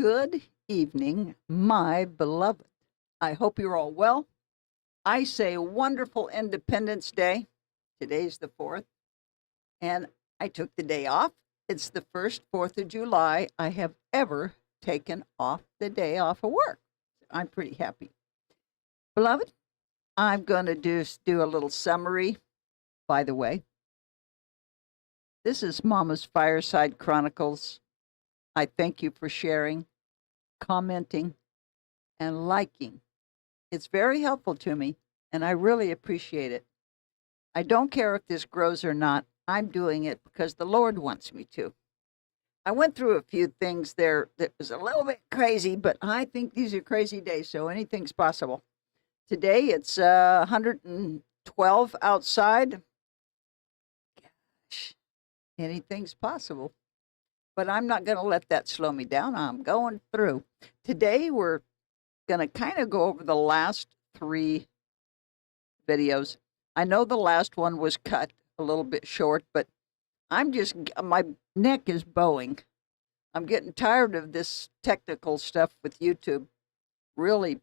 Good evening, my beloved. I hope you're all well. I say wonderful Independence Day. Today's the 4th, and I took the day off. It's the first 4th of July I have ever taken off the day off of work. I'm pretty happy. Beloved, I'm going to do a little summary. By the way, this is Mama's Fireside Chronicles. I thank you for sharing, commenting, and liking. It's very helpful to me, and I really appreciate it. I don't care if this grows or not. I'm doing it because the Lord wants me to. I went through a few things there that was a little bit crazy, but I think these are crazy days, so anything's possible. Today, it's 112 outside. Gosh, anything's possible. But I'm not going to let that slow me down. I'm going through. Today, we're going to kind of go over the last 3 videos. I know the last one was cut a little bit short, but my neck is bowing. I'm getting tired of this technical stuff with YouTube really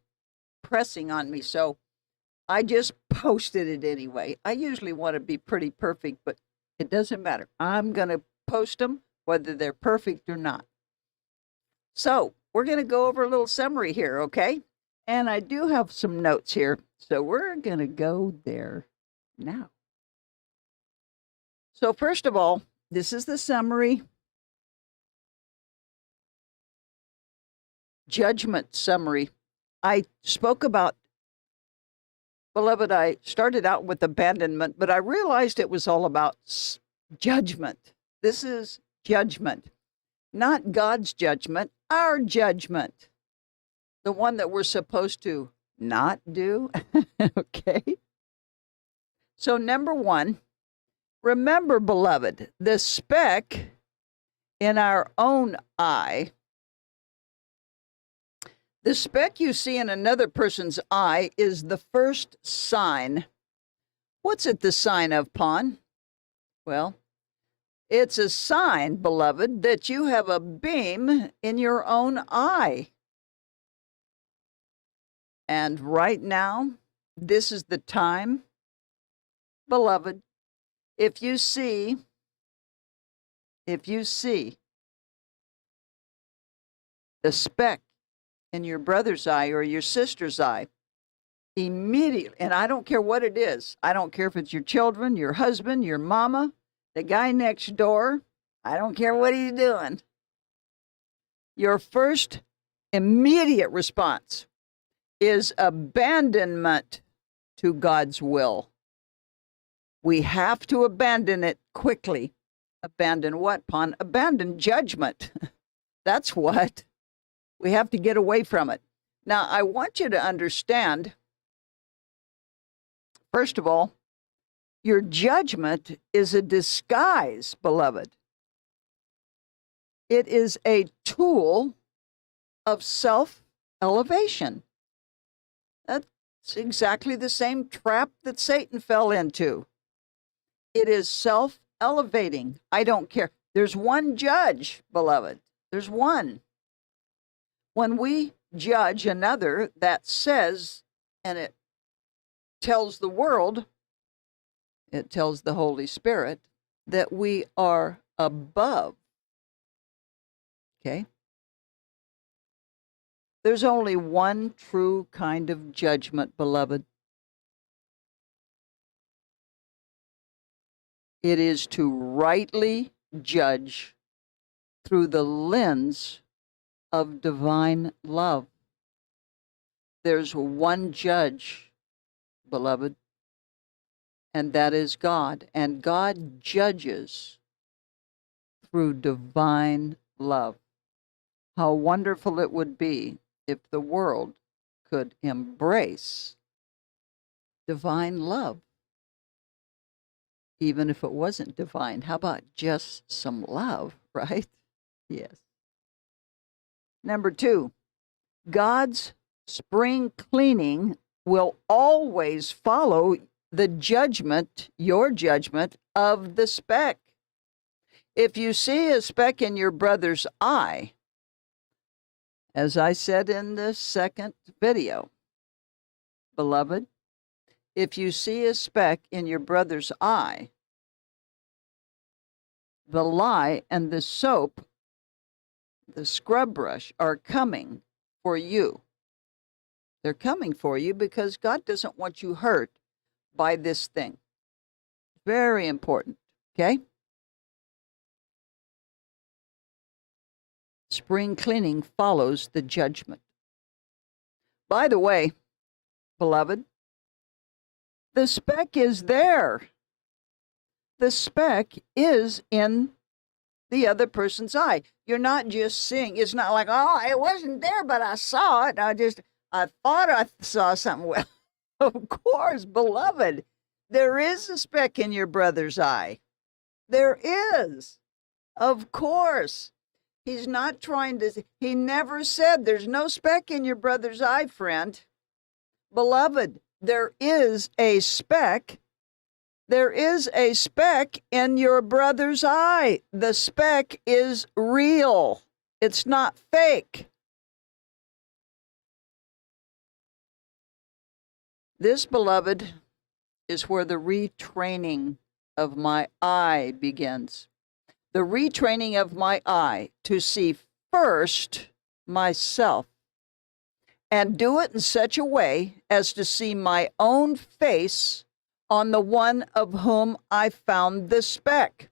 pressing on me. So I just posted it anyway. I usually want to be pretty perfect, but it doesn't matter. I'm going to post them whether they're perfect or not. So we're going to go over a little summary here, okay? And I do have some notes here, so we're going to go there now. So first of all, this is the summary. Judgment summary. I spoke about, beloved, I started out with abandonment, but I realized it was all about judgment. This is judgment, not God's judgment, our judgment, the one that we're supposed to not do. Okay. So number 1, remember, beloved, the speck in our own eye, the speck you see in another person's eye is the first sign. What's it the sign of, Pawn? Well, it's a sign, beloved, that you have a beam in your own eye. And right now, this is the time, beloved, if you see the speck in your brother's eye or your sister's eye, immediately, and I don't care what it is. I don't care if it's your children, your husband, your mama, the guy next door. I don't care what he's doing. Your first immediate response is abandonment to God's will. We have to abandon it quickly. Abandon what, Pawn? Abandon judgment. That's what. We have to get away from it. Now, I want you to understand, first of all, your judgment is a disguise, beloved. It is a tool of self-elevation. That's exactly the same trap that Satan fell into. It is self-elevating. I don't care. There's one judge, beloved. There's one. When we judge another, that says, and it tells the world, it tells the Holy Spirit, that we are above. Okay? There's only one true kind of judgment, beloved. It is to rightly judge through the lens of divine love. There's one judge, beloved, and that is God. And God judges through divine love. How wonderful it would be if the world could embrace divine love, even if it wasn't divine. How about just some love, right? Yes. Number 2, God's spring cleaning will always follow the judgment, your judgment, of the speck. If you see a speck in your brother's eye, As I said in the second video, beloved, if you see a speck in your brother's eye, the lye and the soap, the scrub brush, are coming for you. They're coming for you because God doesn't want you hurt by this thing. Very important, okay? Spring cleaning follows the judgment. By the way, beloved, the speck is there. The speck is in the other person's eye. You're not just seeing. It's not like, oh, it wasn't there, but I saw it. I thought I saw something. Well, of course, beloved, there is a speck in your brother's eye. There is. Of course. He's not trying to, he never said there's no speck in your brother's eye, friend. Beloved, there is a speck. There is a speck in your brother's eye. The speck is real. It's not fake. This, beloved, is where the retraining of my eye begins. The retraining of my eye to see first myself and do it in such a way as to see my own face on the one of whom I found the speck.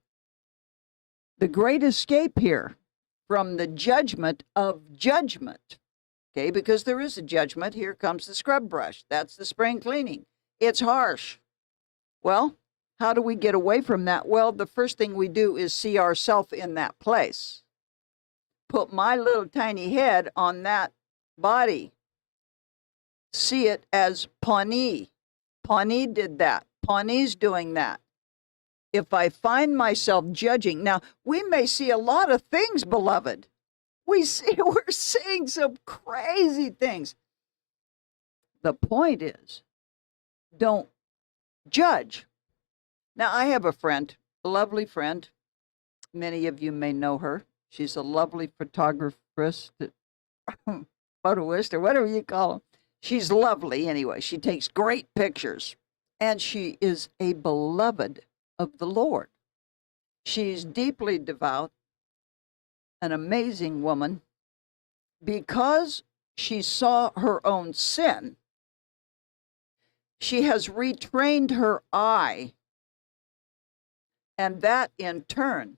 The great escape here from the judgment of judgment, okay, because there is a judgment. Here comes the scrub brush. That's the spring cleaning. It's harsh. Well, how do we get away from that? Well, the first thing we do is see ourselves in that place. Put my little tiny head on that body. See it as Pawnee. Pawnee did that. Pawnee's doing that. If I find myself judging, now we may see a lot of things, beloved. We're seeing some crazy things. The point is, don't judge. Now, I have a friend, a lovely friend. Many of you may know her. She's a lovely photographist, photoist, or whatever you call them. She's lovely anyway. She takes great pictures. And she is a beloved of the Lord. She's deeply devout, an amazing woman. Because she saw her own sin, she has retrained her eye. And that, in turn,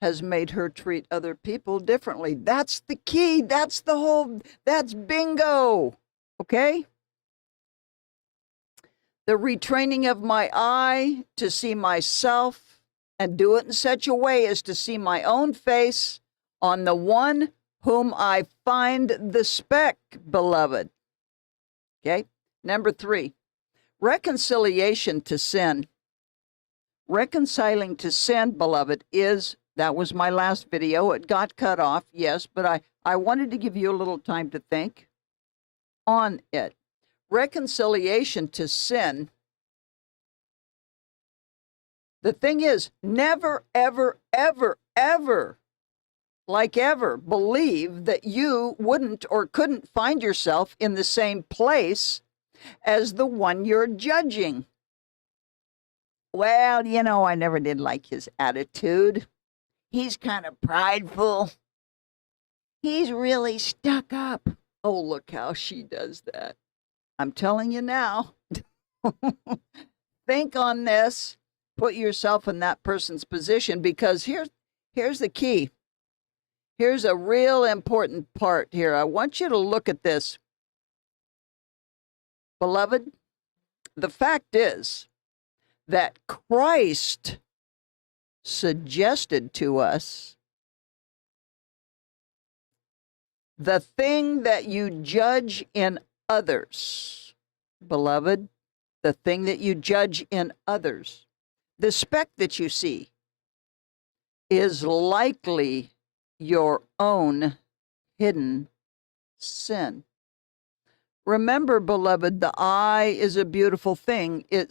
has made her treat other people differently. That's the key. That's bingo. Okay? The retraining of my eye to see myself and do it in such a way as to see my own face on the one whom I find the speck, beloved. Okay? Number 3, reconciliation to sin. Reconciling to sin, beloved, that was my last video. It got cut off, yes, but I wanted to give you a little time to think on it. Reconciliation to sin. The thing is, never, ever, ever, ever, like ever, believe that you wouldn't or couldn't find yourself in the same place as the one you're judging. Well, I never did like his attitude. He's kind of prideful. He's really stuck up. Oh, look how she does that. I'm telling you now. Think on this. Put yourself in that person's position, because here's the key. Here's a real important part here. I want you to look at this. Beloved, the fact is that Christ suggested to us the thing that you judge in others, beloved, the thing that you judge in others, the speck that you see is likely your own hidden sin. Remember, beloved, the eye is a beautiful thing. The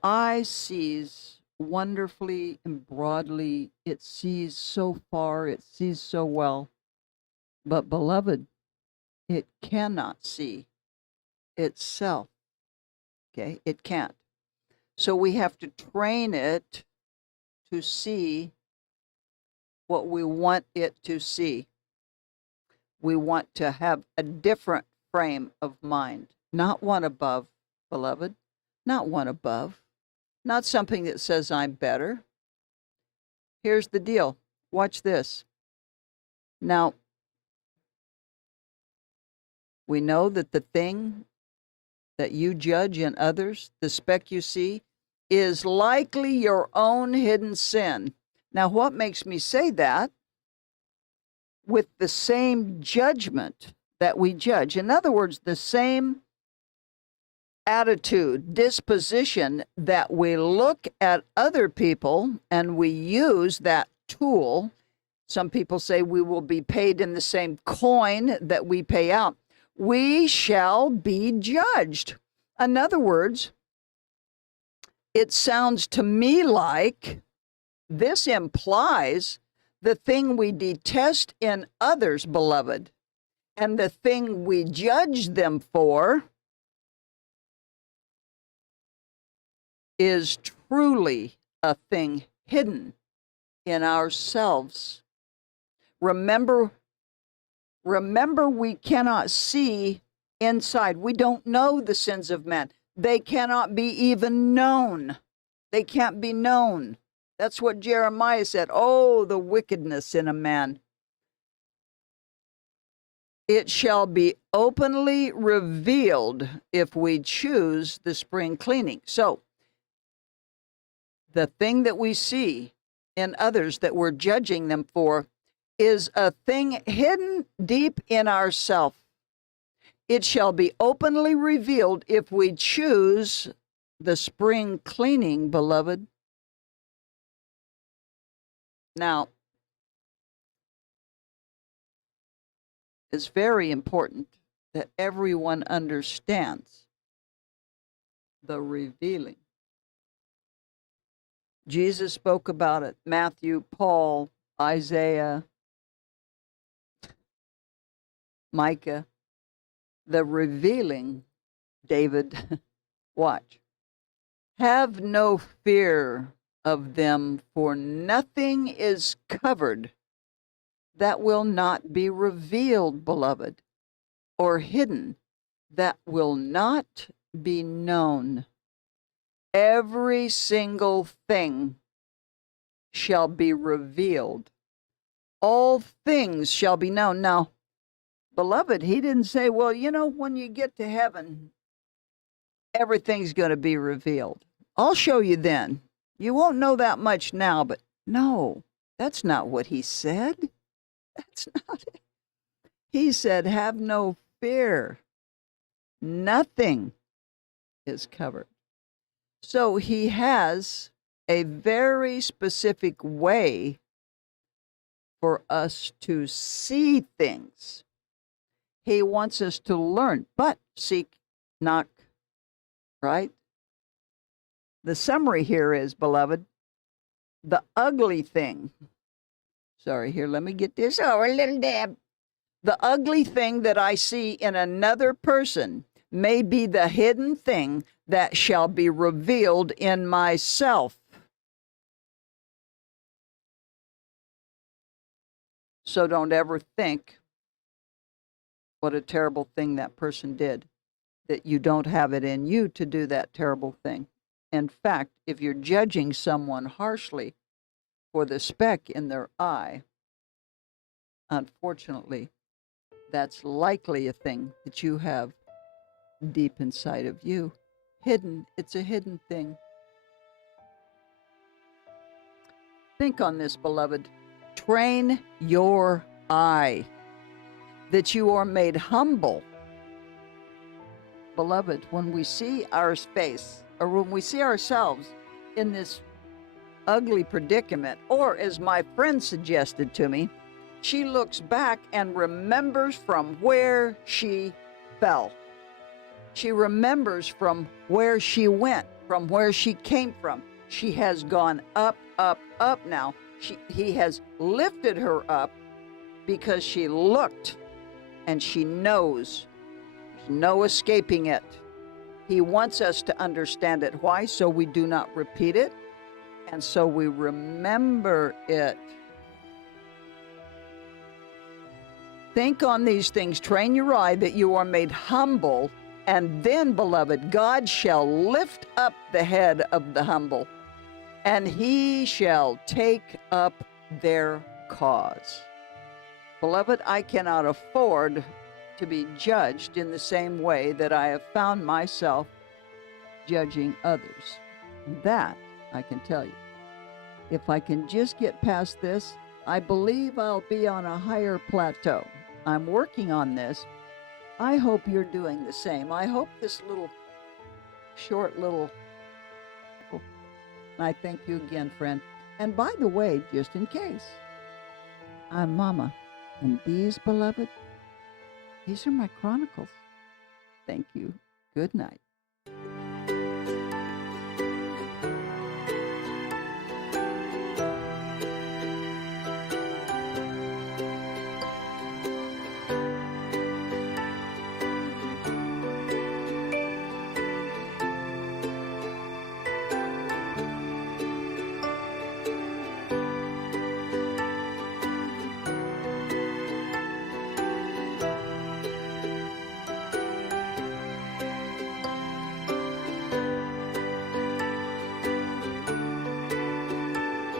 eye sees wonderfully and broadly. It sees so far, it sees so well. But, beloved, it cannot see itself. Okay? It can't. So we have to train it to see what we want it to see. We want to have a different frame of mind, not one above, beloved, not one above, not something that says I'm better. Here's the deal. Watch this. Now, we know that the thing that you judge in others, the speck you see, is likely your own hidden sin. Now, what makes me say that? With the same judgment that we judge. In other words, the same attitude, disposition that we look at other people and we use that tool. Some people say we will be paid in the same coin that we pay out. We shall be judged. In other words, it sounds to me like this implies the thing we detest in others, beloved, and the thing we judge them for is truly a thing hidden in ourselves. Remember, we cannot see inside. We don't know the sins of men. They cannot be even known. They can't be known. That's what Jeremiah said. Oh, the wickedness in a man. It shall be openly revealed if we choose the spring cleaning. So, the thing that we see in others that we're judging them for is a thing hidden deep in ourselves. It shall be openly revealed if we choose the spring cleaning, beloved. Now, it's very important that everyone understands the revealing. Jesus spoke about it. Matthew, Paul, Isaiah, Micah. The revealing, David, watch. Have no fear of them, for nothing is covered that will not be revealed, beloved, or hidden that will not be known. Every single thing shall be revealed. All things shall be known. Now, beloved, he didn't say, well, you know, when you get to heaven, everything's going to be revealed. I'll show you then. You won't know that much now, but no, that's not what he said. That's not it. He said, have no fear. Nothing is covered. So he has a very specific way for us to see things. He wants us to learn, but seek, knock, right? The summary here is, beloved, the ugly thing. Sorry, here, let me get this over, little Deb. The ugly thing that I see in another person may be the hidden thing that shall be revealed in myself. So don't ever think what a terrible thing that person did, that you don't have it in you to do that terrible thing. In fact, if you're judging someone harshly for the speck in their eye, unfortunately, that's likely a thing that you have deep inside of you. Hidden. It's a hidden thing. Think on this, beloved. Train your eye that you are made humble. Beloved, when we see our face, or when we see ourselves in this ugly predicament, or as my friend suggested to me, she looks back and remembers from where she fell. She remembers from where she went, from where she came from. She has gone up, up, up now. He has lifted her up because she looked, and she knows. There's no escaping it. He wants us to understand it. Why? So we do not repeat it, and so we remember it. Think on these things, train your eye that you are made humble, and then, beloved, God shall lift up the head of the humble, and he shall take up their cause. Beloved, I cannot afford to be judged in the same way that I have found myself judging others. That I can tell you. If I can just get past this, I believe I'll be on a higher plateau. I'm working on this. I hope you're doing the same. I hope this short little, I thank you again, friend. And by the way, just in case, I'm Mama, and these, beloved, these are my chronicles. Thank you. Good night.